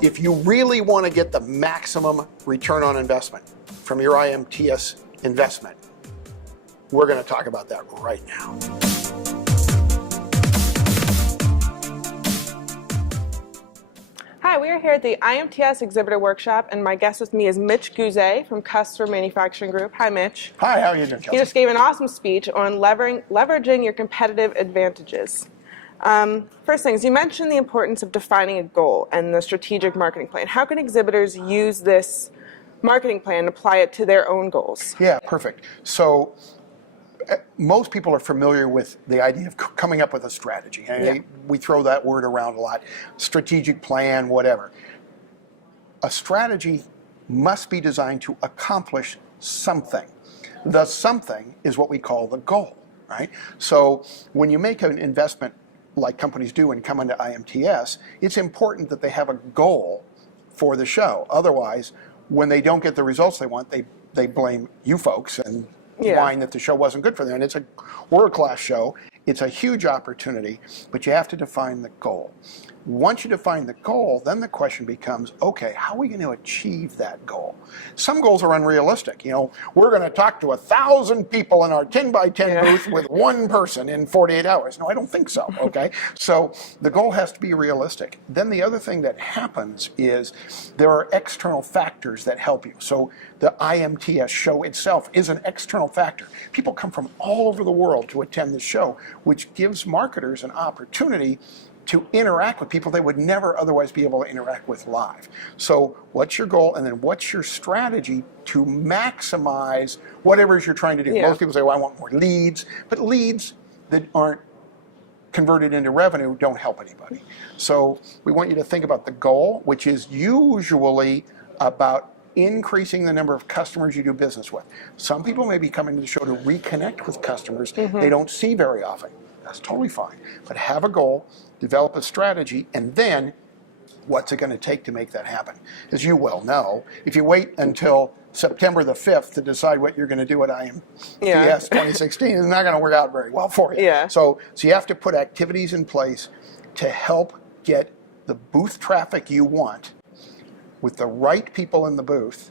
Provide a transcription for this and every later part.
If you really want to get the maximum return on investment from your IMTS investment, we're going to talk about that right now. Hi, we are here at the IMTS Exhibitor Workshop, and my guest with me is Mitch Guzet from Customer Manufacturing Group. Hi, Mitch. Hi, how are you doing, Kelsey? You just gave an awesome speech on leveraging your competitive advantages. First things, you mentioned the importance of defining a goal and the strategic marketing plan. How can exhibitors use this marketing plan and apply it to their own goals? Yeah, perfect. So most people are familiar with the idea of coming up with a strategy. And we throw that word around a lot. Strategic plan, whatever. A strategy must be designed to accomplish something. The something is what we call the goal, right? So when you make an investment like companies do and come into IMTS, it's important that they have a goal for the show. Otherwise, when they don't get the results they want, they blame you folks and whine that the show wasn't good for them. And it's a world-class show. It's a huge opportunity, but you have to define the goal. Once you define the goal, then the question becomes, okay, how are we going to achieve that goal? Some goals are unrealistic. You know, we're going to talk to 1,000 people in our 10 by 10 booth with one person in 48 hours. No, I don't think so, okay? So the goal has to be realistic. Then the other thing that happens is there are external factors that help you. So the IMTS show itself is an external factor. People come from all over the world to attend the show, which gives marketers an opportunity to interact with people they would never otherwise be able to interact with live. So what's your goal, and then what's your strategy to maximize whatever it is you're trying to do? Most people say, well, I want more leads, but leads that aren't converted into revenue don't help anybody. So we want you to think about the goal, which is usually about increasing the number of customers you do business with. Some people may be coming to the show to reconnect with customers they don't see very often. That's totally fine. But have a goal, develop a strategy, and then what's it going to take to make that happen? As you well know, if you wait until September the 5th to decide what you're going to do at IMTS 2016, it's not going to work out very well for you. So you have to put activities in place to help get the booth traffic you want with the right people in the booth,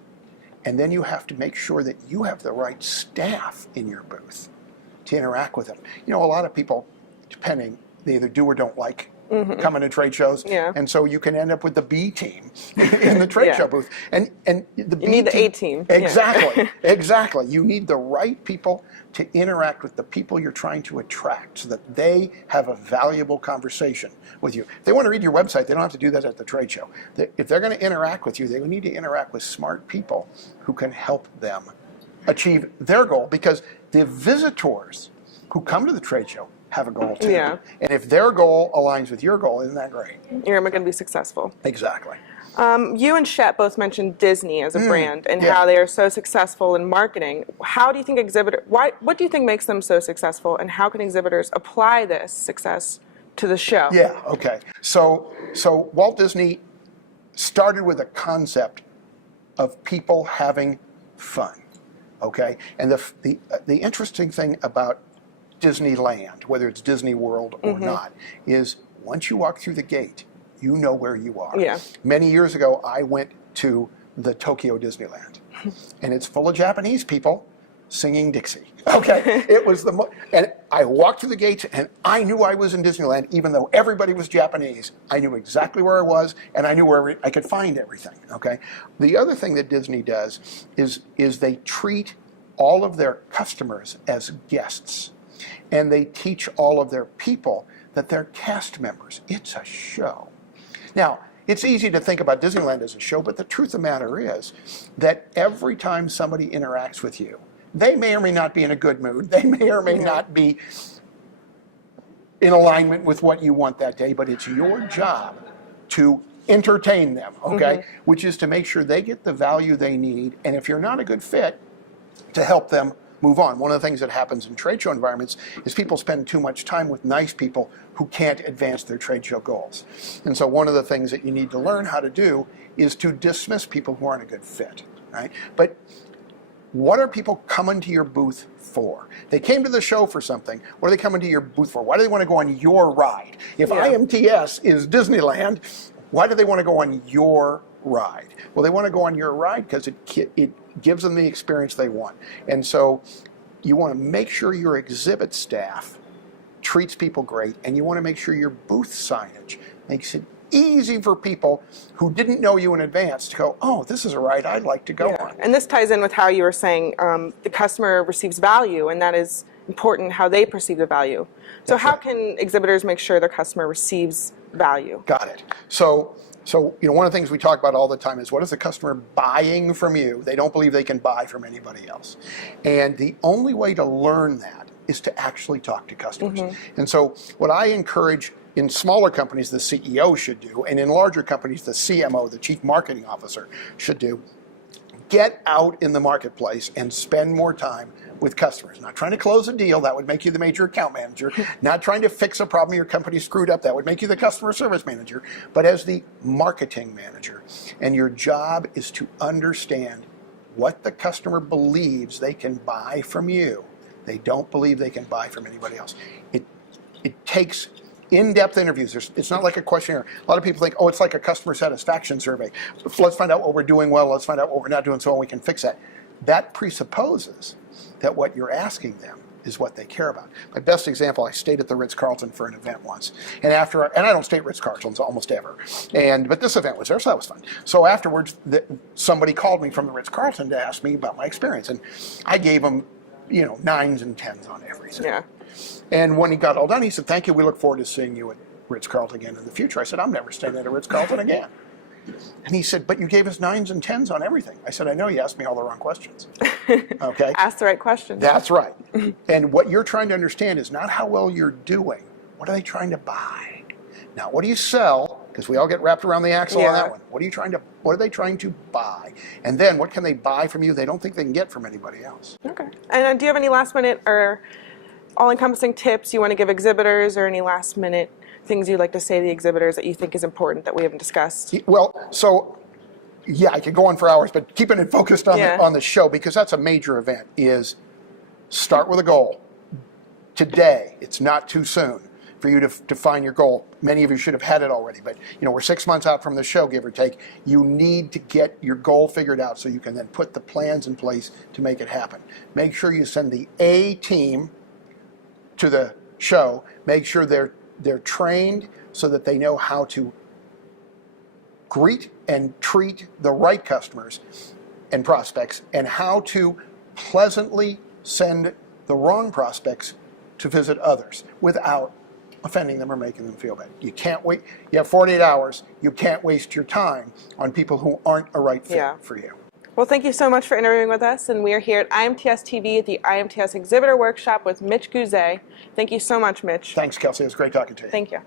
and then you have to make sure that you have the right staff in your booth to interact with them. You know, a lot of people, depending, they either do or don't like coming to trade shows, and so you can end up with the B team in the trade show booth. And the you need the A team. Exactly, exactly. You need the right people to interact with the people you're trying to attract so that they have a valuable conversation with you. If they want to read your website, they don't have to do that at the trade show. If they're going to interact with you, they need to interact with smart people who can help them achieve their goal, because the visitors who come to the trade show have a goal too. And if their goal aligns with your goal, isn't that great? You're going to be successful. Exactly. You and Shep both mentioned Disney as a brand and how they are so successful in marketing. How do you think what do you think makes them so successful, and how can exhibitors apply this success to the show? Okay. So Walt Disney started with a concept of people having fun. Okay, and the interesting thing about Disneyland, whether it's Disney World or not, is once you walk through the gate, you know where you are. Many years ago, I went to the Tokyo Disneyland, and it's full of Japanese people singing Dixie. Okay, it was and I walked through the gates, and I knew I was in Disneyland, even though everybody was Japanese. I knew exactly where I was, and I knew where I could find everything. Okay, the other thing that Disney does is they treat all of their customers as guests, and they teach all of their people that they're cast members. It's a show. Now, it's easy to think about Disneyland as a show, but the truth of the matter is that every time somebody interacts with you, they may or may not be in a good mood. They may or may not be in alignment with what you want that day, but it's your job to entertain them, okay? Which is to make sure they get the value they need, and if you're not a good fit, to help them move on. One of the things that happens in trade show environments is people spend too much time with nice people who can't advance their trade show goals. And so one of the things that you need to learn how to do is to dismiss people who aren't a good fit, right? But what are people coming to your booth for? They came to the show for something. What are they coming to your booth for? Why do they want to go on your ride? If IMTS is Disneyland, Why do they want to go on your ride? Well, they want to go on your ride because it gives them the experience they want. And so you want to make sure your exhibit staff treats people great, and you want to make sure your booth signage makes it easy for people who didn't know you in advance to go, oh, this is a ride I'd like to go on. And this ties in with how you were saying the customer receives value, and that is important, how they perceive the value. So That's how right. can exhibitors make sure their customer receives value? Got it. So one of the things we talk about all the time is, what is the customer buying from you? They don't believe they can buy from anybody else. And the only way to learn that is to actually talk to customers. And so what I encourage in smaller companies, the CEO should do, and in larger companies, the CMO, the Chief Marketing Officer, should do, get out in the marketplace and spend more time with customers. Not trying to close a deal, that would make you the major account manager. Not trying to fix a problem your company screwed up, that would make you the customer service manager. But as the marketing manager, and your job is to understand what the customer believes they can buy from you. They don't believe they can buy from anybody else. It takes in-depth interviews. It's not like a questionnaire. A lot of people think, oh, it's like a customer satisfaction survey. Let's find out what we're doing well, let's find out what we're not doing so we can fix that. That presupposes that what you're asking them is what they care about. My best example, I stayed at the Ritz-Carlton for an event once. And I don't stay at Ritz-Carltons almost ever. But this event was there, so that was fun. So afterwards, somebody called me from the Ritz-Carlton to ask me about my experience. And I gave them, 9s and 10s on everything. Yeah. And when he got all done, he said, thank you, we look forward to seeing you at Ritz-Carlton again in the future. I said, I'm never staying at a Ritz-Carlton again. And he said, but you gave us 9s and 10s on everything. I said, I know, you asked me all the wrong questions. Okay? Ask the right question. That's right. And what you're trying to understand is not how well you're doing. What are they trying to buy? Now, what do you sell? Because we all get wrapped around the axle on that one. What are they trying to buy? And then what can they buy from you they don't think they can get from anybody else? Okay. And do you have any last minute or all-encompassing tips you want to give exhibitors, or any last minute things you'd like to say to the exhibitors that you think is important that we haven't discussed? Well, I could go on for hours, but keeping it focused on the show, because that's a major event, is start with a goal. Today, it's not too soon for you to define your goal. Many of you should have had it already, but we're 6 months out from the show, give or take. You need to get your goal figured out so you can then put the plans in place to make it happen. Make sure you send the A team to the show. Make sure they're trained so that they know how to greet and treat the right customers and prospects, and how to pleasantly send the wrong prospects to visit others without offending them or making them feel bad. You can't wait. You have 48 hours. You can't waste your time on people who aren't a right fit for you. Well, thank you so much for interviewing with us, and we are here at IMTS TV at the IMTS Exhibitor Workshop with Mitch Guzet. Thank you so much, Mitch. Thanks, Kelsey. It was great talking to you. Thank you.